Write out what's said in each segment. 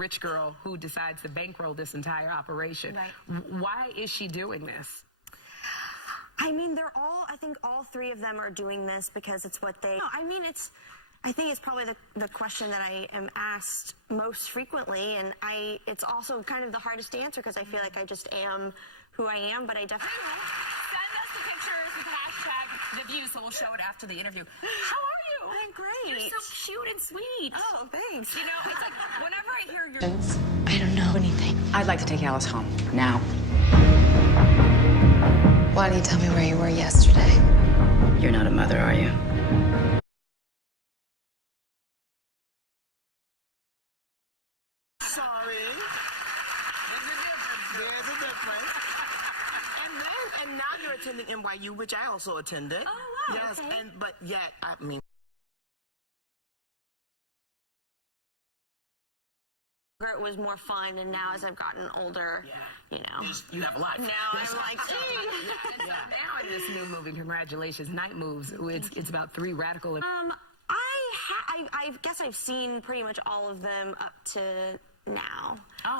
rich girl who decides to bankroll this entire operation. Right. Why is she doing this? I mean, I think all three of them are doing this because it's what they, I think it's probably the question that I am asked most frequently, and it's also kind of the hardest to answer because I feel like I just am who I am, but I definitely... Send us the pictures with hashtag The View, so we'll show it after the interview. How are you? I'm great. You're so cute and sweet. Oh, thanks. You know, it's like whenever I hear your... I don't know anything. I'd like to take Alice home, now. Why don't you tell me where you were yesterday? You're not a mother, are you? Sorry. There's a difference. And now you're attending NYU, which I also attended. Oh, wow. Yes, okay. but yet, I mean... It was more fun, and now as I've gotten older, you know. You have a life. Now I'm like, So now in this new movie, congratulations, Night Moves, it's about three radical... I guess I've seen pretty much all of them up to now. Oh,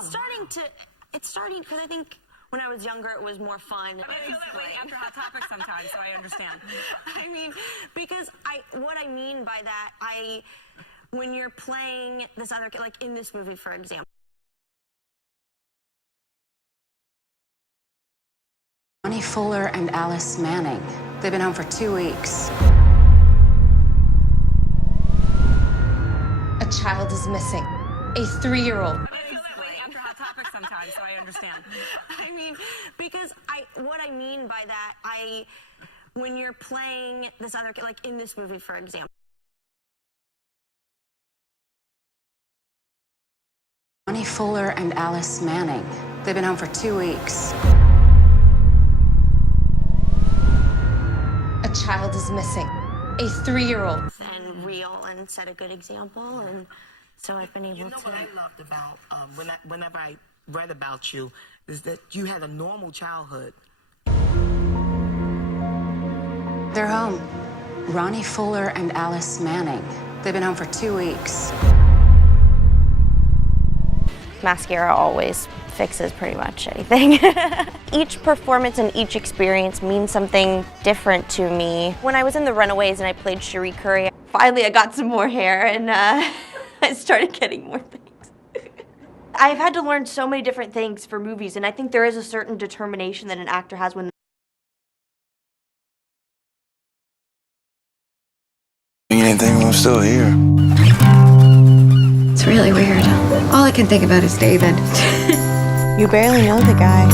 It's starting, because I think when I was younger, it was more fun. I feel that way after Hot Topics sometimes, so I understand. I mean, because what I mean by that, when you're playing this other, like in this movie, for example. Ronnie Fuller and Alice Manning. They've been home for 2 weeks. A child is missing. A 3-year-old. I feel that way after Hot Topics sometimes, so I understand. I mean, because what I mean by that, when you're playing this other, like in this movie, for example. Ronnie Fuller and Alice Manning. They've been home for 2 weeks. A child is missing. A 3-year-old. And real and set a good example, and so I've been able You know to. what I loved about whenever I read about you is that you had a normal childhood. They're home. Ronnie Fuller and Alice Manning. They've been home for 2 weeks. Mascara always fixes pretty much anything. Each performance and each experience means something different to me. When I was in The Runaways and I played Cherie Curry, finally I got some more hair and I started getting more things. I've had to learn so many different things for movies, and I think there is a certain determination that an actor has when anything while I'm still here. It's really weird. All I can think about is David. you barely know the guy.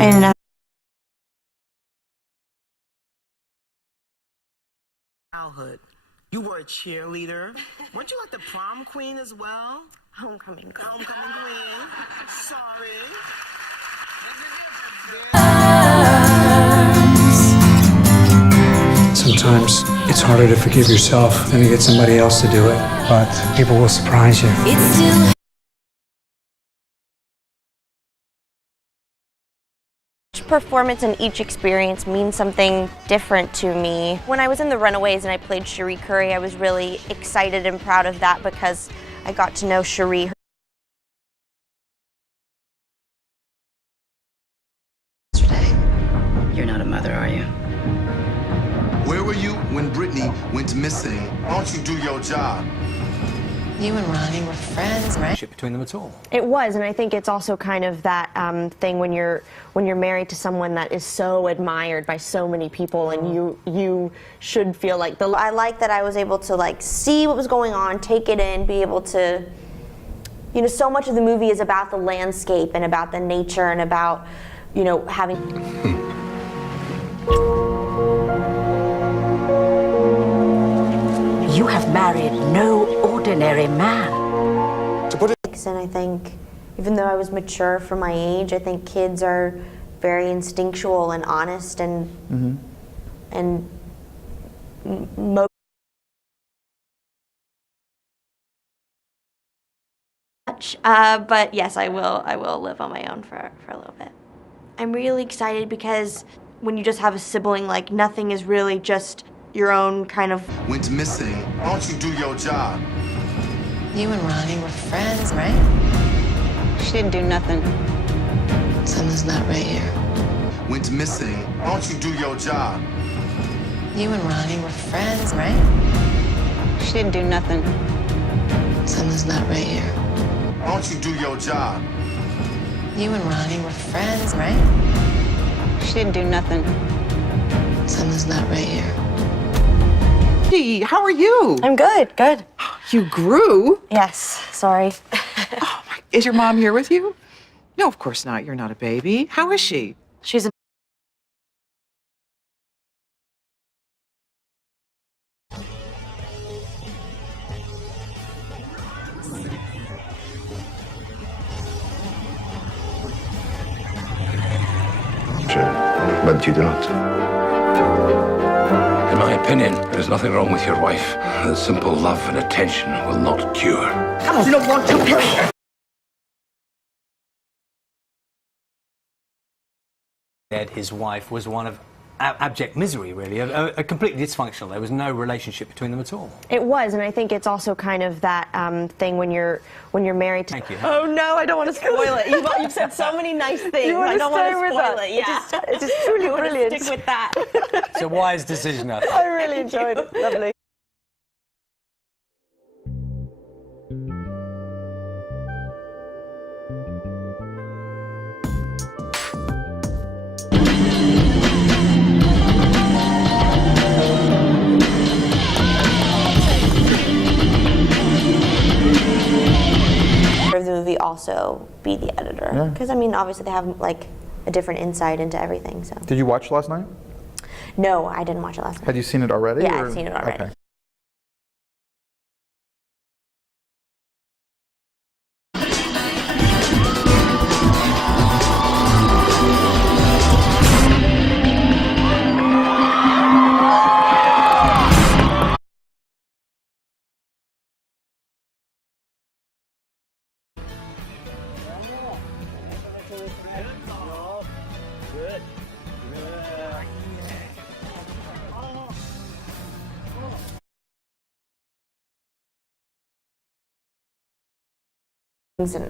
And Childhood. You were a cheerleader. Weren't you like the prom queen as well? Homecoming queen. Homecoming queen. Sorry. Sometimes it's harder to forgive yourself than to get somebody else to do it, but people will surprise you. each performance and each experience means something different to me. When I was in The Runaways and I played Cherie Curry, I was really excited and proud of that because I got to know Cherie. You're not a mother, are you? Where were you when Brittany went missing? Why don't you do your job? You and Ronnie were friends, right? Between them at all. It was, and I think it's also kind of that thing when you're married to someone that is so admired by so many people, and you should feel like I like that I was able to like see what was going on, take it in, be able to, you know, so much of the movie is about the landscape and about the nature and about, you know, having. You have married no ordinary man. And I think, even though I was mature for my age, I think kids are very instinctual and honest and but yes, I will live on my own for a little bit. I'm really excited because when you just have a sibling, like nothing is really just your own kind of. Went missing. Why don't you do your job? You and Ronnie were friends, right? She didn't do nothing. Something's not right here. Went missing. Why don't you do your job? You and Ronnie were friends, right? She didn't do nothing. Something's not right here. Why don't you do your job? You and Ronnie were friends, right? She didn't do nothing. Something's not right here. Hey, how are you? I'm good, good. You grew? Yes, sorry. Is your mom here with you? No, of course not. You're not a baby. How is she? She's a But you do not. In my opinion, there's nothing wrong with your wife. The simple love and attention will not cure. I don't want to play. His wife was one of abject misery, really, a completely dysfunctional. There was no relationship between them at all. It was, and I think it's also kind of that thing when you're married to... Thank you. Oh no, I don't want to spoil it. You've said so many nice things. I don't want to spoil it. Yeah. It's just truly brilliant. Stick with that. It's a wise decision, I think. I really enjoyed it. Lovely. The movie also be the editor, because I mean obviously they have like a different insight into everything. So Did you watch last night? no, I didn't watch it last night. Had you seen it already? Yeah, or? I've seen it already. Okay.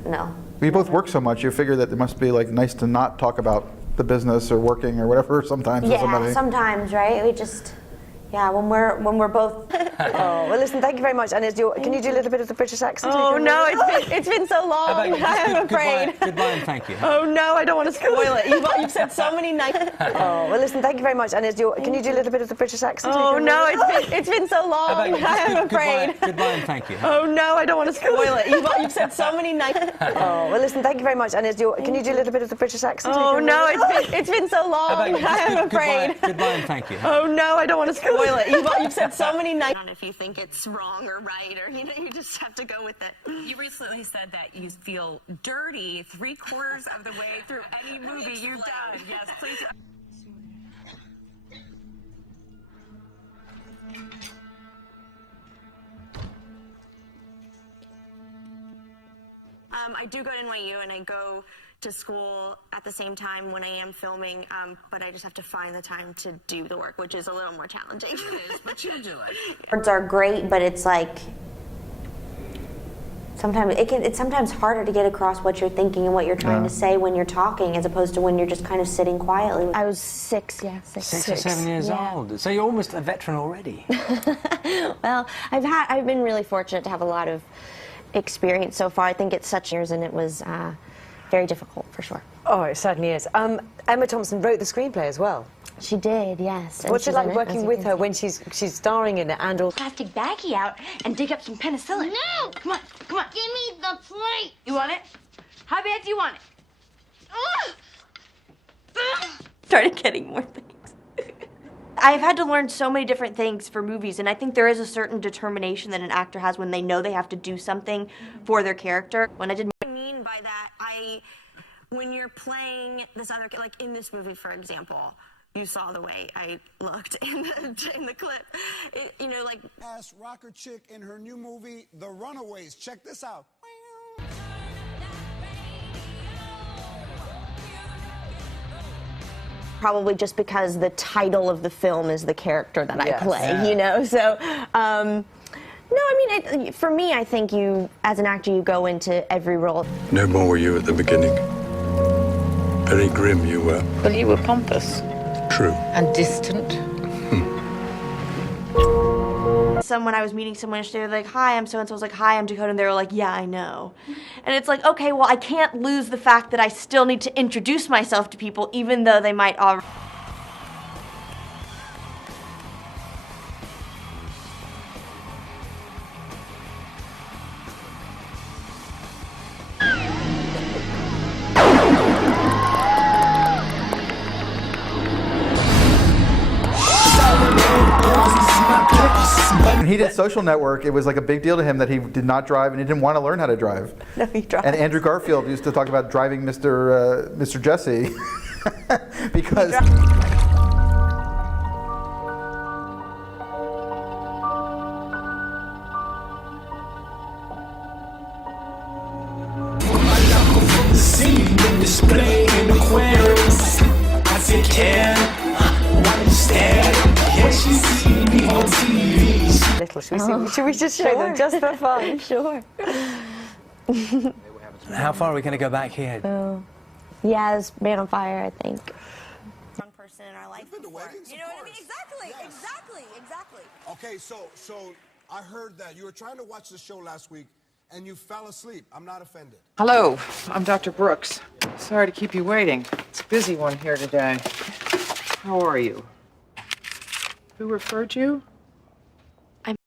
No. We both work so much, you figure that it must be like nice to not talk about the business or working or whatever sometimes with somebody. Yeah, sometimes, right? We just, yeah, when we're both. Oh, well, listen, thank you very much. And can you do a little bit of the British accent? Oh no, it's been so long. I'm afraid. Goodbye and thank you. Oh no, I don't want to spoil it. You've said so many nice. Oh, well, listen, thank you very much. And can you do a little bit of the British accent? Oh no, it's been so long. I'm afraid. Goodbye and thank you. Oh no, I don't want to spoil it. You've said so many nice. Oh, well, listen, thank you very much. And can you do a little bit of the British accent? Oh no, it's been so long. I'm afraid. Goodbye and thank you. Oh no, I don't want to spoil it. You've said so many nice. If you think it's wrong or right, or you just have to go with it. You recently said that you feel dirty 3/4 of the way through any movie you've done. Yes, please. I do go to NYU and I go to school at the same time when I am filming, but I just have to find the time to do the work, which is a little more challenging. It is, but you do it. Words are great, but it's like sometimes it's sometimes harder to get across what you're thinking and what you're trying to say when you're talking, as opposed to when you're just kind of sitting quietly. I was 6, yeah, 6. 6 or 7 years old. So you're almost a veteran already. Well, I've been really fortunate to have a lot of experience so far. I think it's such years, and it was very difficult for sure. Oh, it certainly is. Emma Thompson wrote the screenplay as well. She did, yes. What's it like working with her when she's starring in it and all? Plastic baggie out and dig up some penicillin. No! Come on, come on. Give me the plate. You want it? How bad do you want it? Started getting more things. I've had to learn so many different things for movies, and I think there is a certain determination that an actor has when they know they have to do something for their character. When I did What I mean by that, when you're playing this other, like in this movie, for example, you saw the way I looked in the clip. Like asked rocker chick in her new movie, The Runaways. Check this out. probably just because the title of the film is the character that I play, yeah. you know? So, No, I mean, for me, I think you, as an actor, you go into every role. No more were you at the beginning. Very grim you were. Well, you were pompous. True. And distant. When I was meeting someone, they were like, hi, I'm so-and-so. I was like, hi, I'm Dakota. And they were like, yeah, I know. And it's like, okay, well, I can't lose the fact that I still need to introduce myself to people, even though they might already. When he did Social Network, it was like a big deal to him that he did not drive and he didn't want to learn how to drive. No, he drives. And Andrew Garfield used to talk about driving Mr. Jesse because. Display in aquariums. I take care. Why you stare? Yeah, she see me on TV. Little, should we just show them just for fun? Sure. How far are we going to go back here? Yeah, it's Man on Fire, I think. One person in our life. Been to weddings, You know what I mean? Exactly. Okay, so I heard that you were trying to watch the show last week and you fell asleep. I'm not offended. Hello, I'm Dr. Brooks. Sorry to keep you waiting. It's a busy one here today. How are you? Who referred you?